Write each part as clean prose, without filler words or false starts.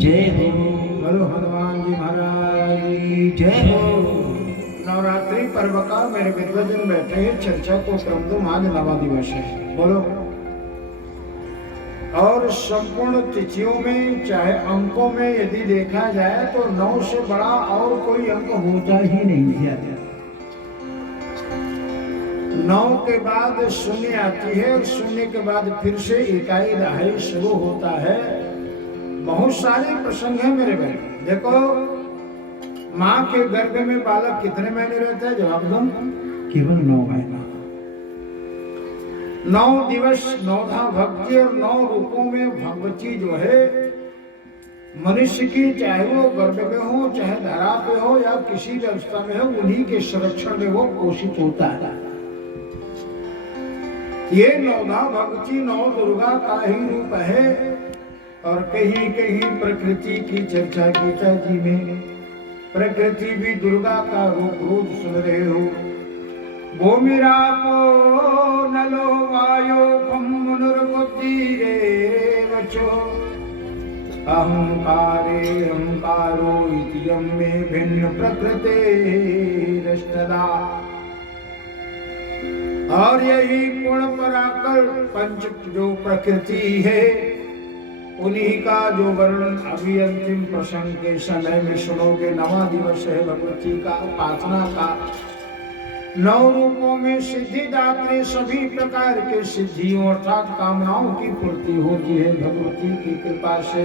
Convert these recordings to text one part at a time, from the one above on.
जय हो। बोलो हनुमान जी महाराज की जय हो। नवरात्रि पर्व का मेरे विद्वजन बैठे चर्चा को क्रम दो, आज नवा दिवस है। बोलो। और संपूर्ण तिथियों में चाहे अंकों में यदि देखा जाए तो 9 से बड़ा और कोई अंक होता ही नहीं है। 9 के बाद शून्य आती है और शून्य के बाद फिर से इकाई दहाई शुरू होता है। बहुत सारे प्रसंग है मेरे भाई। देखो, माँ के गर्भ में बालक कितने महीने रहता है? जवाब दो। केवल 9 महीना। 9 दिवस 9धा भक्ति और 9 रूपों में भगवती जो है मनुष्य की, चाहे वो गर्भ में हो, चाहे धरा पे हो या किसी व्यवस्था में हो, उन्हीं के संरक्षण में वो पोषित होता है। ये 9धा भक्ति 9 दुर्गा का ही रूप है। और कहीं कहीं प्रकृति की चर्चा गीता जी में, प्रकृति भी दुर्गा का रूप रोज सुन रहे हो। भूमिरापो नलो वायो मनुर्बुद्धिरेवचो अहंकारे अहंकारो इत्यं मे भिन्न प्रकृतिरष्टदा। और यही पूर्ण पराकर पंच जो प्रकृति है, उन्हीं का जो वर्णन अभी अंतिम प्रसंग के समय में सुनोगे। 9वां दिवस है भगवती का उपासना का। 9 रूपों में सिद्धिदात्री सभी प्रकार के सिद्धियों अर्थात कामनाओं की पूर्ति होती है भगवती की कृपा से।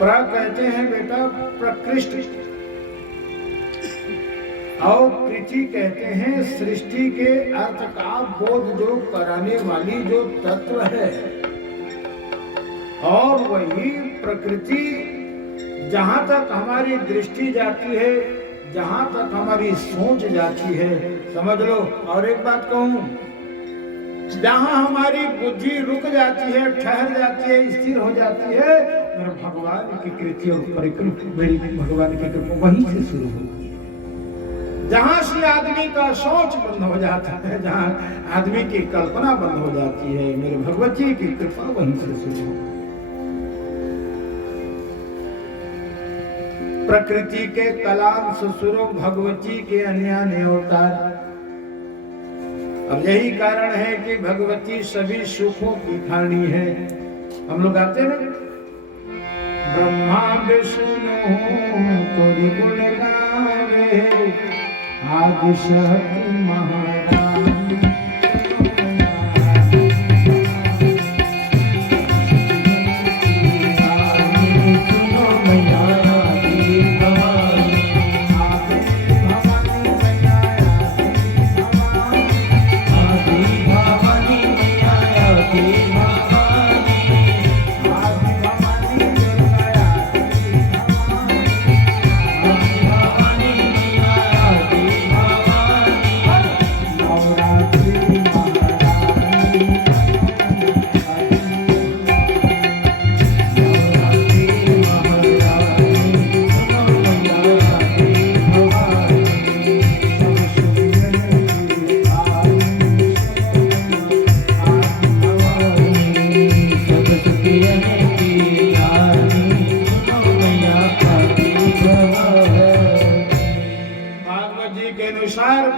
कहते हैं बेटा प्रकृष्ट, और कृति कहते हैं सृष्टि के अर्थ का बोध जो कराने वाली जो तत्व है। और वही प्रकृति जहां तक हमारी दृष्टि जाती है, जहां तक हमारी सोच जाती है, समझ लो। और एक बात कहूं, जहां हमारी बुद्धि रुक जाती है, ठहर जाती है, स्थिर हो जाती है, मेरे भगवान की कृति और परिकृति, मेरी भगवान की कृपा वहीं से शुरू होती है। जहां से आदमी का सोच बंद हो जाता है, जहां आदमी की कल्पना बंद हो जाती है, मेरे भगवती की कृपा वहीं से शुरू होती है। प्रकृति के कलांश स्वरूप भगवती के अन्य अवतार। अब यही कारण है कि भगवती सभी सुखों की खानी है। हम लोग आते ना, ब्रह्मा विष्णु तोरी गुण गावे आदि शक्ति महारानी।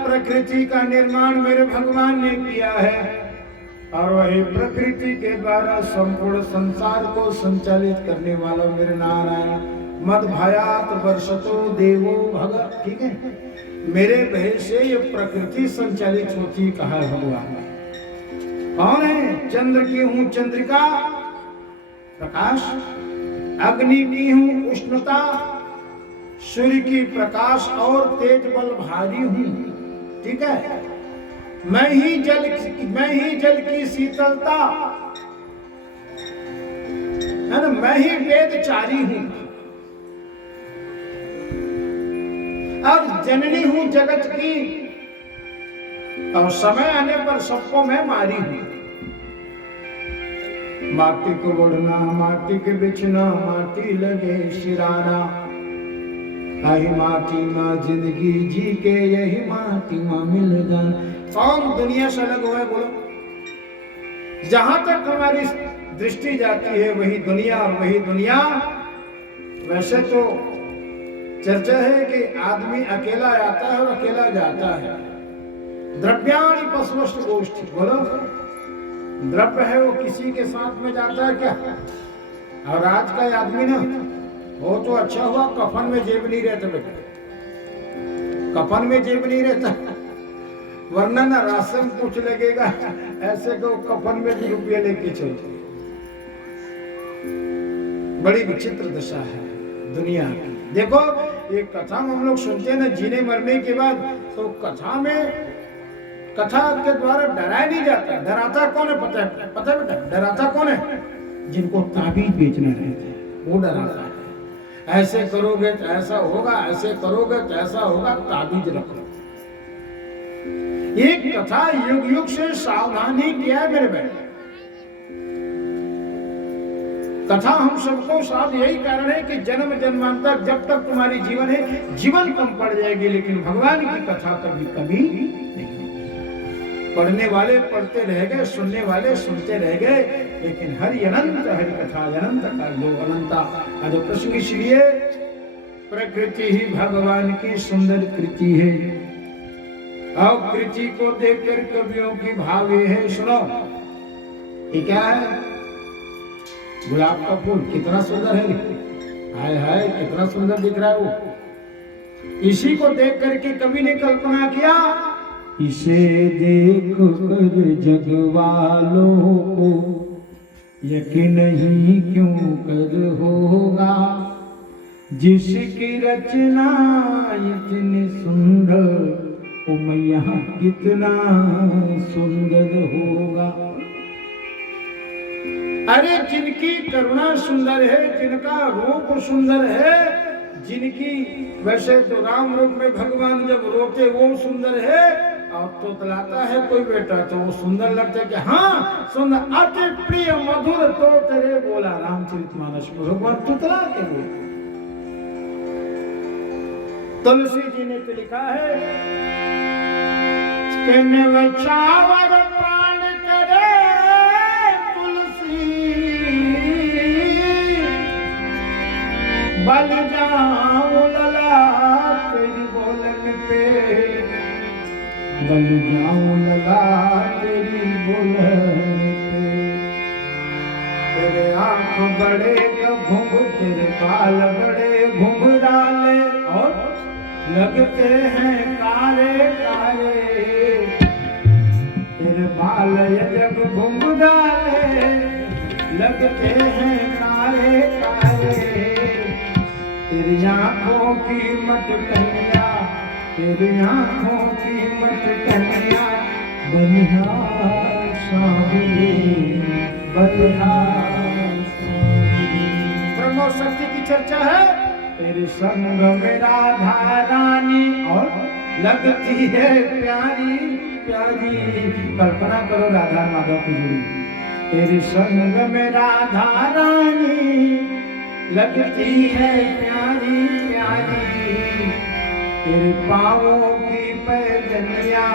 प्रकृति का निर्माण मेरे भगवान ने किया है और वही प्रकृति के द्वारा संपूर्ण संसार को संचालित करने वाला मेरे नारायण। मद भयात वर्षतो देवो भग। ठीक है, मेरे भय से ये प्रकृति संचालित होती, कहा है भगवान। कौन है? चंद्र की हूं चंद्रिका प्रकाश, अग्नि की हूं उष्णता, सूर्य की प्रकाश और तेज बल भारी हूं। ठीक है, मैं ही जल की शीतलता है ना, मैं ही वेदचारी हूं और जननी हूं जगत की, और समय आने पर सबको मैं मारी हूं। माटी को ओढ़ना, माटी के बिछना, माटी लगे सिराना। आई माटी माँ जिंदगी जी के, यही माटी माँ मिल जाना। कौन दुनिया से अलग हुआ है? बोलो। जहां तक हमारी दृष्टि जाती है वही दुनिया, और वही दुनिया। वैसे तो चर्चा है कि आदमी अकेला आता है और अकेला जाता है। द्रव्याणि पशुष्ट गोष्ठी, बोलो द्रव्य है वो किसी के साथ में जाता है क्या? और आज का आदमी ना, वो तो अच्छा हुआ कफन में जेब नहीं रहता बेटा, कफन में जेब नहीं रहता, वरना ना राशन कुछ लगेगा, ऐसे को कफन में भी रुपये लेके चलते। बड़ी विचित्र दशा है दुनिया की। देखो ये कथा हम लोग सुनते हैं ना जीने मरने के बाद, तो कथा में, कथा के द्वारा डराया नहीं जाता। डराता कौन है पता है? पता है बेटा डराता कौन है? जिनको ताबीज बेचना रहता है वो डराता है। ऐसे करोगे तो ऐसा होगा, ऐसे करोगे तो ऐसा होगा, ताबीज रखो। एक कथा युग युग से सावधानी किया है मेरे बेटे। कथा हम सबको साथ यही कारण है कि जन्म जन्मांतर जब तक तुम्हारी जीवन है, जीवन कम पड़ जाएगी, लेकिन भगवान की कथा कभी कभी नहीं। पढ़ने वाले पढ़ते रह गए, सुनने वाले सुनते रह गए, लेकिन हरि अनंत, हरि कथा अनंत का जो अनंता का जो प्रश्न, इसलिए प्रकृति ही भगवान की सुंदर कृति है। और कृति को देखकर कवियों की भावे है। सुनो ये क्या है? गुलाब का फूल कितना सुंदर है, हाय हाय कितना सुंदर दिख रहा है वो। इसी को देख करके कवि ने कल्पना किया, इसे देख कर जग वालों को यकीन ही क्यों कर होगा, जिसकी रचना इतनी सुंदर, ओ मैया कितना सुंदर होगा। अरे जिनकी करुणा सुंदर है, जिनका रूप सुंदर है, जिनकी, वैसे तो राम रूप में भगवान जब रोते वो सुंदर है, और तो तलाता है कोई बेटा तो वो सुंदर लगता है कि हाँ सुंदर, अति प्रिय मधुर तो तेरे बोला रामचरितमानस में भगवान तुतला के बोले। तुलसी जी ने तो लिखा है, चावर प्राण करे बल जाऊं लला तेरी बोलन पे, बल जाऊं लला तेरी बोलन पे। तेरे आंख बड़े घुंघ, तेरे बाल बड़े घुंघराले, और लगते हैं कारे कारे। तेरे बाल जब घुंघराले, लगते हैं कारे कारे। तेरी आँखों की मटकनिया, तेरी आँखों की मटकनिया, बलिहार सांवले, बलिहार सांवले। ब्रह्म शक्ति की चर्चा है। तेरे संग में राधा रानी, और लगती है प्यारी प्यारी। कल्पना करो राधा माधव की जोड़ी। तेरे संग में राधा रानी, लगती है प्यारी प्यारी। तेरे पाँवों की पैजनिया,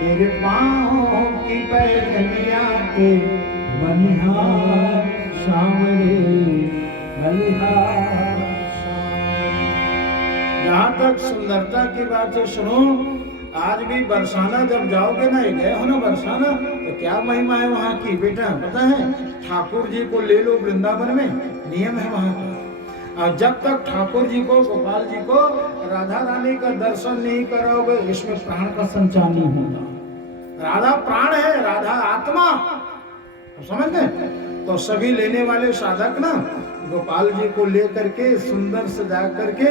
तेरे पाँवों की पैजनिया के बलिहार सांवरे, बलिहार सांवरे। जहाँ तक सुंदरता की बात है सुनो, आज भी बरसाना जब जाओगे ना, गए हो ना बरसाना, तो क्या महिमा है वहाँ की बेटा पता है? ठाकुर जी को ले लो वृंदावन में, नियम है वहाँ का। और जब तक ठाकुर जी को, गोपाल जी को, राधा रानी का दर्शन नहीं कराओगे, इसमें प्राण का संचार नहीं होगा। राधा प्राण है, राधा आत्मा, समझ गए? तो सभी लेने वाले साधक ना गोपाल जी को लेकर के सुंदर सजा करके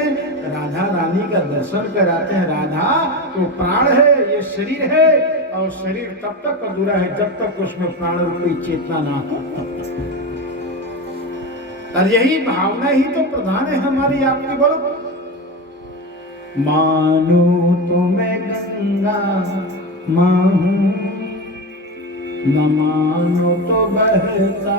राधा रानी का दर्शन कराते हैं। राधा तो प्राण है, ये शरीर है, और शरीर तब तक अधूरा है जब तक उसमें प्राण रूपी चेतना ना हो। और यही भावना ही तो प्रधान है हमारी आपकी। बोलो मानो तो मैं गंगा माहूं, न मानो तो बहता।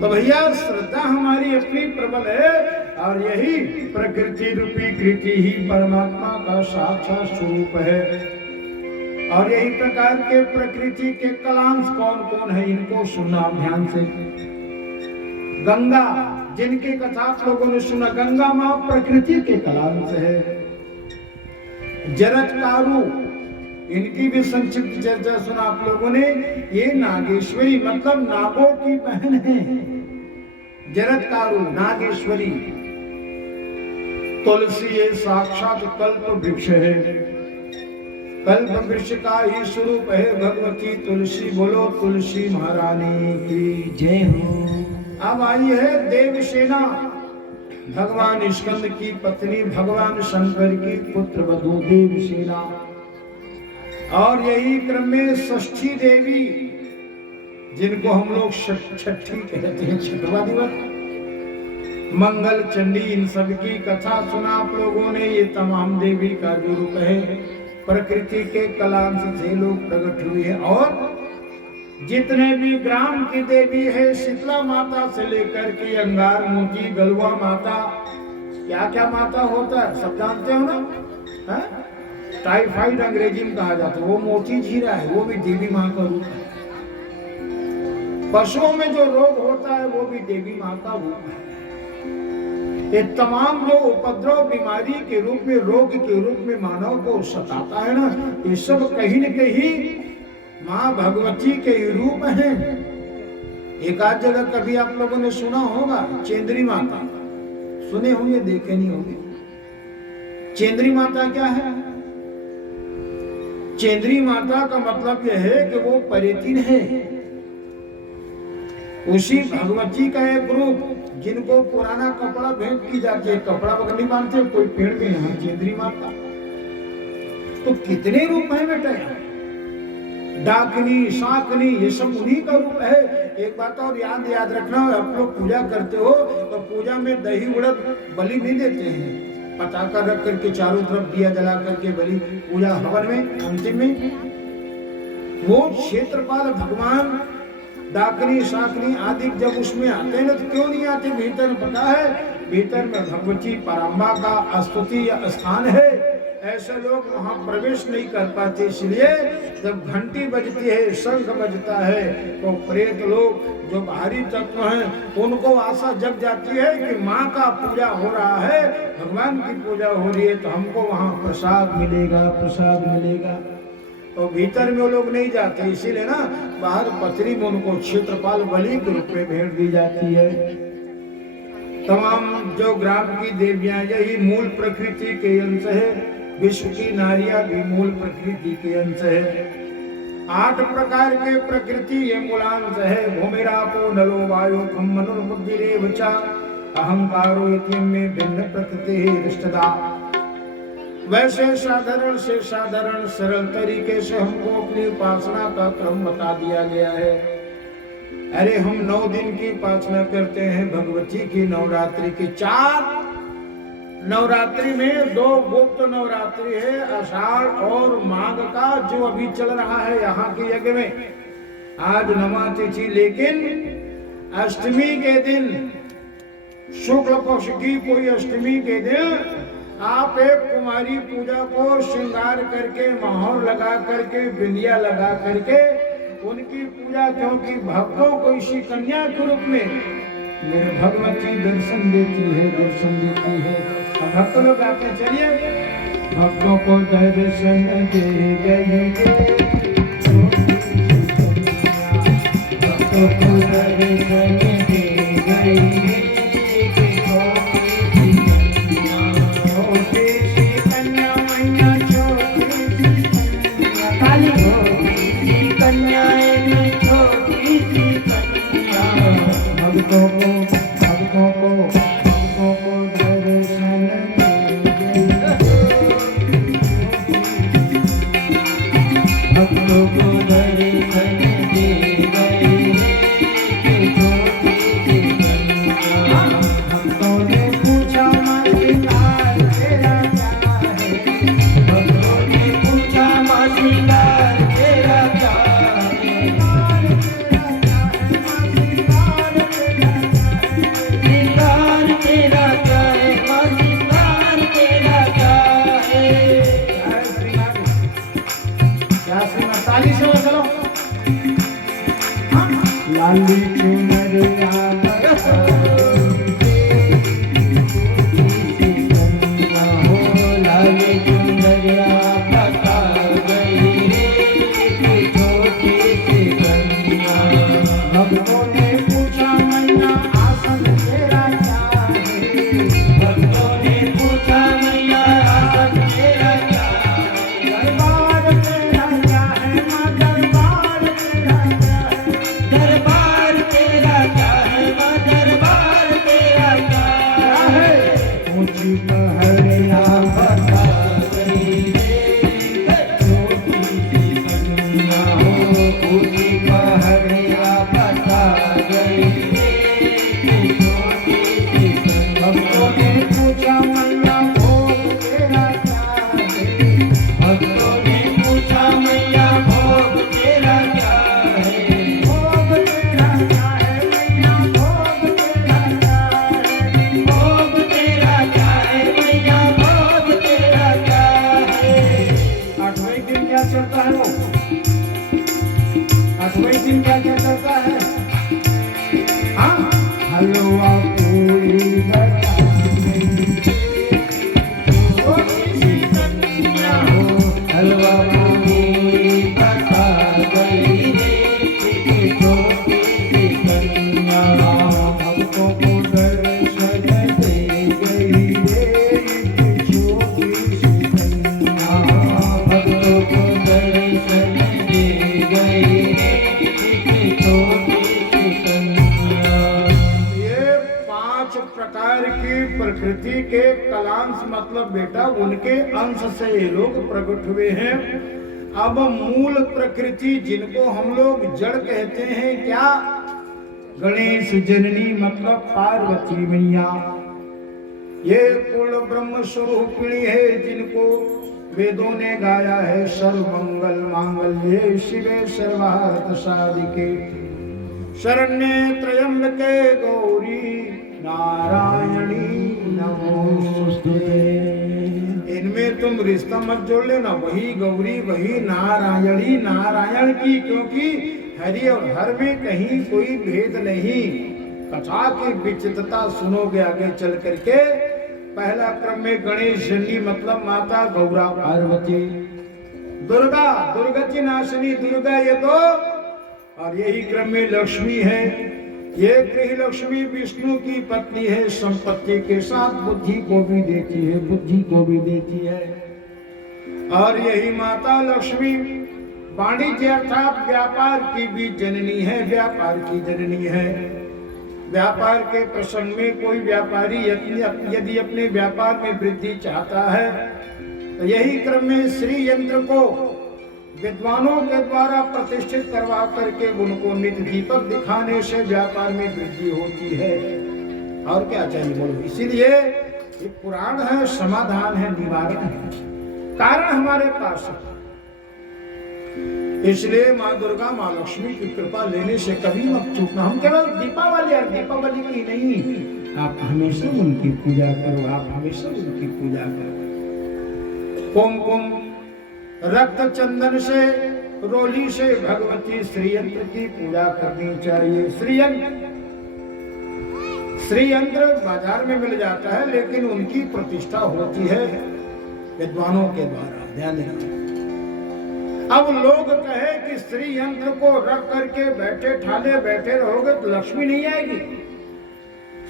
तो भैया श्रद्धा हमारी अपनी प्रबल है, और यही प्रकृति रूपी कृति ही परमात्मा का साक्षात स्वरूप है। और यही प्रकार के प्रकृति के कलांश कौन कौन है, इनको सुनना ध्यान से। गंगा, जिनकी कथा आप लोगों ने सुना, गंगा मां प्रकृति के कलांश है। जरत्कारु, इनकी भी संक्षिप्त चर्चा सुना आप लोगों ने। ये नागेश्वरी मतलब नागों की बहन है। जरत्कारु नागेश्वरी। तुलसी ये साक्षात कल्प वृक्ष है। कल्प वृक्ष का ही स्वरूप है भगवती तुलसी। बोलो तुलसी महारानी की जय हो। अब आई है देवसेना, भगवान स्कंद की पत्नी, भगवान शंकर की पुत्र वधू देवसेना। और यही क्रम में षष्ठी देवी, जिनको हम लोग छठी कहते हैं, छठवा दिवस, मंगल चंडी, इन सब की कथा सुना आप लोगों ने। ये तमाम देवी का जो रूप है प्रकृति के कलांश से लोग प्रकट हुए हैं। और जितने भी ग्राम की देवी है, शीतला माता से लेकर के अंगार मोती, गलवा माता, क्या क्या माता होता है सब जानते हो ना। टाइफाइड अंग्रेजी में कहा जाता है, वो मोती झीरा है, वो भी देवी माँ का रूप है। पशुओं में जो रोग होता है वो भी देवी माँ का रूप है। ये तमाम जो उपद्रव बीमारी के रूप में, रोग के रूप में मानव को सताता है ना, ये सब कहीं न कहीं माँ भगवती के रूप हैं। एक आध जगह कभी आप लोगों ने सुना होगा चेंद्री माता, सुने होंगे, देखे नहीं होंगे। चेंद्री माता क्या है? चेंद्री माता का मतलब यह है कि वो परितीन है। उसी भगवती का एक रूप, जिनको पुराना कपड़ा भेंट की जाती है, कपड़ा वगैरह नहीं बांधते कोई पेड़ पे, यहाँ चेंद्री माता। तो कितने रूप है बेटा, डाकनी, शाकनी, ये सब उन्हीं का रूप है। एक बात और याद रखना, आप लोग पूजा करते हो तो पूजा में दही उड़द बलि नहीं देते हैं। पताका रख करके चारों तरफ दिया जला करके बलि, पूजा हवन में अंतिम में वो क्षेत्रपाल भगवान डाकनी शाकनी आदि जब उसमें आते हैं तो क्यों नहीं आते? भीतर पता है, भीतर में भगवती पराम्बा का स्तुति स्थान है, ऐसे लोग वहां प्रवेश नहीं कर पाते। इसलिए जब घंटी बजती है, शंख बजता है, तो प्रेत लोग जो बाहरी तत्व हैं उनको आशा जग जाती है कि माँ का पूजा हो रहा है, भगवान की पूजा हो रही है, तो हमको वहां प्रसाद मिलेगा, प्रसाद मिलेगा। तो भीतर में वो लोग नहीं जाते, इसीलिए ना बाहर पथरी में उनको क्षेत्रपाल बलि के रूप में भेंट दी जाती है। तमाम जो ग्राम की देवियां यही मूल प्रकृति के अंश है। विश्व की नारियां भी मूल प्रकृति के अंश है। 8 प्रकार के प्रकृति ये मूलांश है। भूमिरापो नलो वायु खम मनुर्बुद्धिरेव च अहंकारो इत्यं में भिन्न प्रकृति रिष्टदा। वैसे साधारण से साधारण सरल तरीके से हमको अपनी उपासना का क्रम बता दिया गया है। अरे हम 9 दिन की उपासना करते हैं भगवती की, नवरात्रि की। 4 नवरात्रि में 2 गुप्त नवरात्रि है, आषाढ़ और माघ का जो अभी चल रहा है यहाँ के यज्ञ में। आज नमा तिथि, लेकिन अष्टमी के दिन, शुक्ल पक्ष की कोई अष्टमी के दिन आप एक कुमारी पूजा को श्रृंगार करके, माहौर लगा करके, बिंदिया लगा करके उनकी पूजा, क्योंकि भक्तों को इसी कन्या के रूप में मेरे भगवती दर्शन देती है, दर्शन देती है। अब भक्त लोग आते, चलिए भक्तों को दर्शन दे गई, भक्तों को दर्शन दे गई। हाँ हलवा पूरी हलवा पूरी बता गई रे छोटी सी कन्या हमको दर्शन दे गई रे छोटी सी कन्या भक्तों को दर्शन दे गई रे छोटी सी कन्या। ये 5 प्रकार की प्रकृति के कलांश मतलब बेटा उनके अंश से ये लोग प्रकट हुए हैं। अब मूल प्रकृति जिनको हम लोग जड़ कहते हैं क्या, गणेश जननी मतलब पार्वती मैया, ये पूर्ण ब्रह्म स्वरूपिणी है जिनको वेदों ने गाया है सर्वमंगल मांगल्ये शिवे सर्वार्थ साधिके शरण्ये त्र्यंबके गौरी नारायणी नमोस्तुते। इनमें तुम रिश्ता मत जोड़ लेना, वही गौरी वही नारायणी, नारायण की, क्योंकि हरि और हर में कहीं कोई भेद नहीं। कथा की विचित्रता सुनोगे आगे चल करके। पहला क्रम में गणेश जननी मतलब माता गौरा पार्वती, दुर्गा दुर्गति नाशिनी दुर्गा ये तो, और यही क्रम में लक्ष्मी है। ये गृह लक्ष्मी विष्णु की पत्नी है, संपत्ति के साथ बुद्धि को भी देती है, बुद्धि को भी देती है। और यही माता लक्ष्मी वाणिज्य अर्थात व्यापार की भी जननी है, व्यापार की जननी है। व्यापार के प्रसंग में कोई व्यापारी यदि अपने व्यापार में वृद्धि चाहता है तो यही क्रम में श्री यंत्र को विद्वानों के द्वारा प्रतिष्ठित करवा करके उनको नित्य दीपक दिखाने से व्यापार में वृद्धि होती है। और क्या चाहिए बोलो। इसीलिए ये पुराण है, समाधान है, निवारण है, कारण हमारे पास है। इसलिए माँ दुर्गा माँ लक्ष्मी की कृपा लेने से कभी मत चूकना। हम केवल दीपावली और दीपावली की नहीं, आप हमेशा उनकी पूजा करो, आप हमेशा उनकी पूजा करो। कुमकुम रक्त चंदन से रोली से भगवती श्रीयंत्र की पूजा करनी चाहिए। श्रीयंत्र बाजार में मिल जाता है लेकिन उनकी प्रतिष्ठा होती है विद्वानों के द्वारा, ध्यान देना। अब लोग कहे कि श्रीयंत्र को रख करके बैठे ठाले बैठे रहोगे तो लक्ष्मी नहीं आएगी।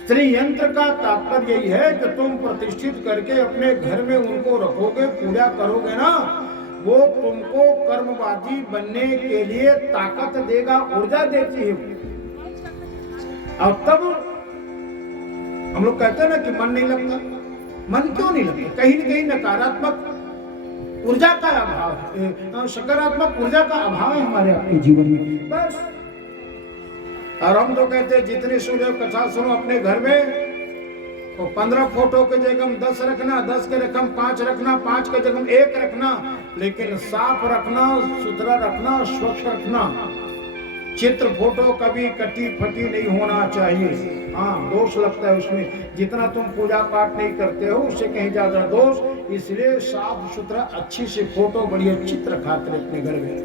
श्रीयंत्र का तात्पर्य यही है कि तुम प्रतिष्ठित करके अपने घर में उनको रखोगे, पूजा करोगे ना, वो तुमको कर्मवादी बनने के लिए ताकत देगा, ऊर्जा देती है। और तब हम लोग कहते हैं ना कि मन नहीं लगता। मन क्यों नहीं लगता? कहीं न कहीं नकारात्मक ऊर्जा का अभाव है, सकारात्मक ऊर्जा का अभाव है हमारे अपने जीवन में, बस। और हम तो कहते हैं जितनी सुनो कथा सुनो अपने घर में तो 15 फोटो के जगह 10 रखना, 10 के रकम 5 रखना, 5 के जगह 1 रखना, लेकिन साफ रखना, सुथरा रखना, स्वच्छ रखना। चित्र फोटो कभी कटी फटी नहीं होना चाहिए। हाँ, दोष लगता है उसमें। जितना तुम पूजा पाठ नहीं करते हो उससे कहीं ज्यादा दोष। इसलिए साफ सुथरा अच्छी से फोटो बढ़िया चित्र रखाते अपने घर में।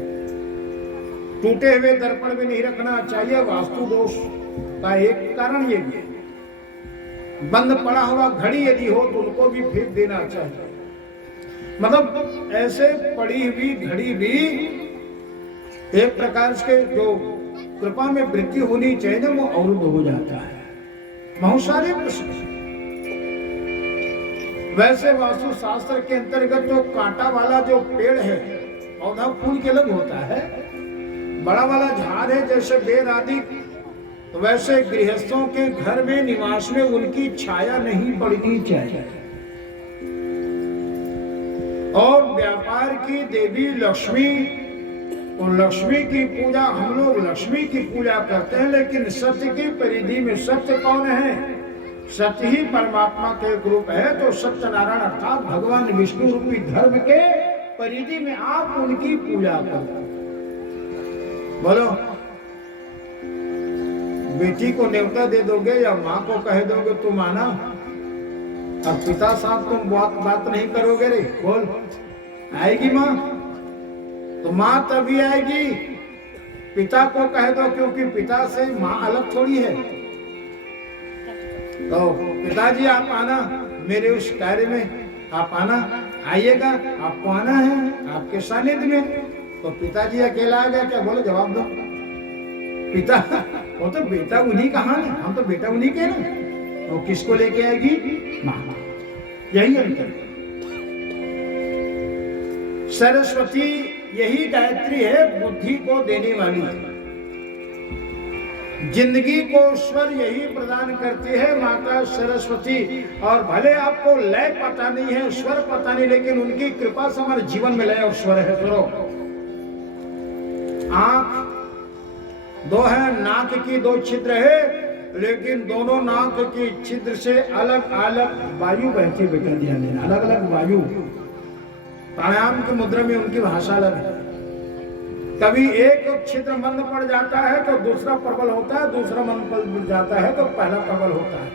टूटे हुए दर्पण में नहीं रखना चाहिए, वास्तु दोष का एक कारण ये भी है। बंद पड़ा हुआ घड़ी यदि हो तो उनको भी फेंक देना चाहिए। मतलब ऐसे पड़ी हुई घड़ी भी एक प्रकार से जो कृपा में वृद्धि होनी चाहिए ना, वो अवरुद्ध हो जाता है। बहुत सारे प्रश्न। वैसे वास्तु शास्त्र के अंतर्गत जो कांटा वाला जो पेड़ है, पौधा फूल के अलग होता है, बड़ा वाला झाड़ है जैसे बेर आदि, तो वैसे गृहस्थों के घर में निवास में उनकी छाया नहीं पड़नी चाहिए। और व्यापार की देवी लक्ष्मी, तो लक्ष्मी की पूजा हम लोग लक्ष्मी की पूजा करते हैं, लेकिन सत्य की परिधि में सत्य कौन है? सत्य ही परमात्मा के एक रूप है। तो सत्यनारायण अर्थात भगवान विष्णु रूपी धर्म के परिधि में आप उनकी पूजा करो। बोलो, बेटी को न्योता दे दोगे या माँ को कह दोगे तुम आना, और पिता साहब तुम बात नहीं करोगे रे? बोल, आएगी माँ? तो माँ तभी आएगी, पिता को कह दो, क्योंकि पिता से माँ अलग थोड़ी है। तो पिताजी आप आना मेरे उस कार्य में, आप आना, आइएगा, आपको आना है आपके सानिध्य में। तो पिताजी अकेला आ गया, क्या बोलो जवाब दो। पिता वो तो बेटा उन्हीं का, हाँ हम तो बेटा उन्हीं के ना, वो किसको लेके आएगी माँ। यही अंतर। सरस्वती यही गायत्री है, बुद्धि को देने वाली, जिंदगी को स्वर यही प्रदान करती है माता सरस्वती। और भले आपको लय पता नहीं है, स्वर पता नहीं, लेकिन उनकी कृपा से हमारे जीवन में लय और स्वर है। सुनो, आंख दो है, नाक की दो छिद्र है, लेकिन दोनों नाक की छिद्र से अलग अलग वायु बहती बेटा, ध्यान देना, अलग अलग वायु। प्राणायाम की मुद्रा में उनकी भाषा अलग है। कभी एक छिद्र मंद पड़ जाता है तो दूसरा प्रबल होता है, दूसरा मंद पड़ जाता है तो पहला प्रबल होता है।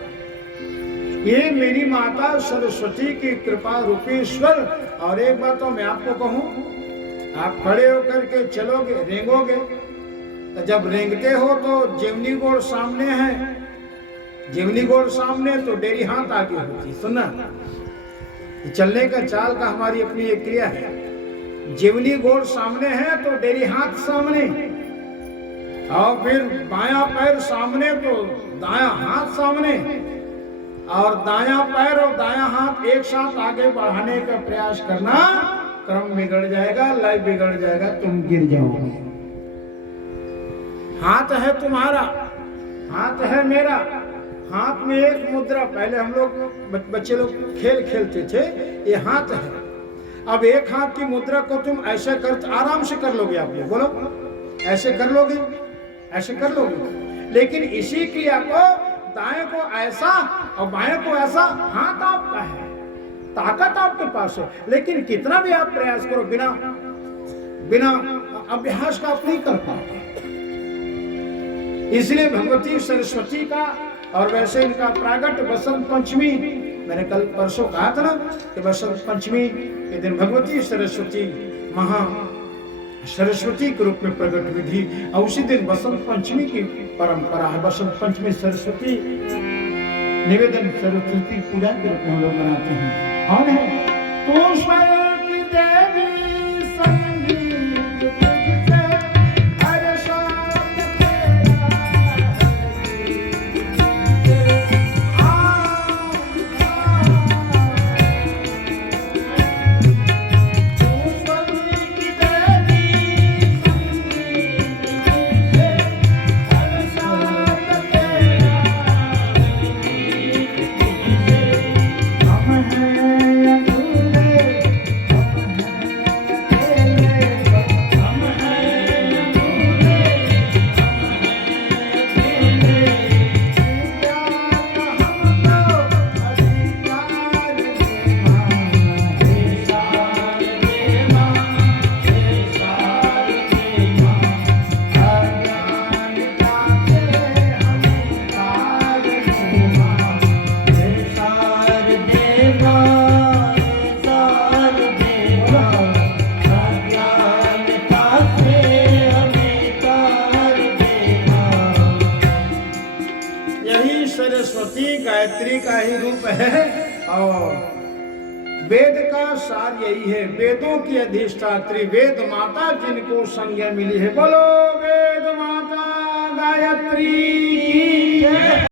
ये मेरी माता सरस्वती की कृपा रूपी स्वर। और एक बात तो मैं आपको कहूं, आप खड़े होकर के चलोगे, रेंगोगे, तो जब रेंगते हो तो जीवनी गोड़ सामने है, जीवनी गोड़ सामने तो डेरी हाथ आगे होती। सुनना, चलने का चाल का हमारी अपनी एक क्रिया है। जीवनी गोड़ सामने है तो डेरी हाथ सामने, और फिर बायां पैर सामने तो दायां हाथ सामने, और दायां पैर और दायां हाथ एक साथ आगे बढ़ाने का प्रयास करना, क्रम बिगड़ जाएगा, लय बिगड़ जाएगा, तुम गिर जाओगे। हाथ है तुम्हारा, हाथ है मेरा, हाथ में एक मुद्रा। पहले हम लोग बच्चे लोग खेल खेलते थे, ये हाथ है। अब एक हाथ की मुद्रा को तुम ऐसे कर, आराम से कर लोगे, आप लोग बोलो ऐसे कर लोगे, ऐसे कर लोगे। लेकिन इसी क्रिया को दाएं को ऐसा और बाएं को ऐसा, हाथ आपका है, ताकत आपके पास है, लेकिन कितना भी आप प्रयास करो, बिना बिना अभ्यास का आप नहीं कर पाते। इसलिए भगवती सरस्वती का, और वैसे इनका प्रागट बसंत पंचमी, मैंने कल परसों कहा था ना कि बसंत पंचमी के दिन भगवती सरस्वती महा सरस्वती के रूप में प्रकट हुई थी, और उसी दिन बसंत पंचमी की परंपरा है। बसंत पंचमी सरस्वती निवेदन, सरस्वती पूजा के रूप में हम लोग मनाते हैं। कौन है? तो स्वयं की देवी गायत्री का ही रूप है। और वेद का सार यही है, वेदों की अधिष्ठात्री वेद माता जिनको संज्ञा मिली है। बोलो वेद माता गायत्री।